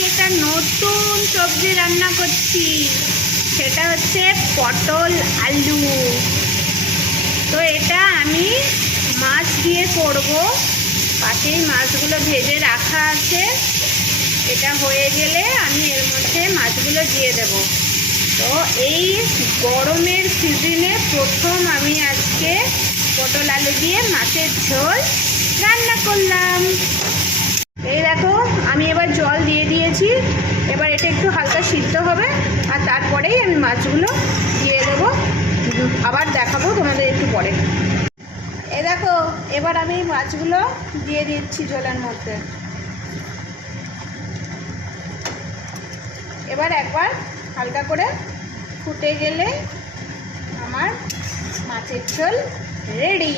আজকে একটা নতুন সবজি রান্না করছি, সেটা হচ্ছে পটল আলু। তো এটা আমি মাছ দিয়ে করব। পাশেই মাছগুলো ভেজে রাখা আছে। এটা হয়ে গেলে আমি এর মধ্যে মাছগুলো দিয়ে দেব। তো এই গরমের সিজনে প্রথম আমি আজকে পটল আলু দিয়ে মাছের ঝোল রান্না করলাম। এই দেখো, আমি এবার জল দিয়ে দিয়েছি। এবার এটা একটু হালকা সিদ্ধ হবে, আর তারপরেই আমি মাছগুলো দিয়ে দেবো। আবার দেখাবো তোমাদের একটু পরে। এই দেখো, এবার আমি মাছগুলো দিয়ে দিচ্ছি জলের মধ্যে। এবার একবার হালকা করে ফুটে গেলে আমার মাছের ঝোল রেডি।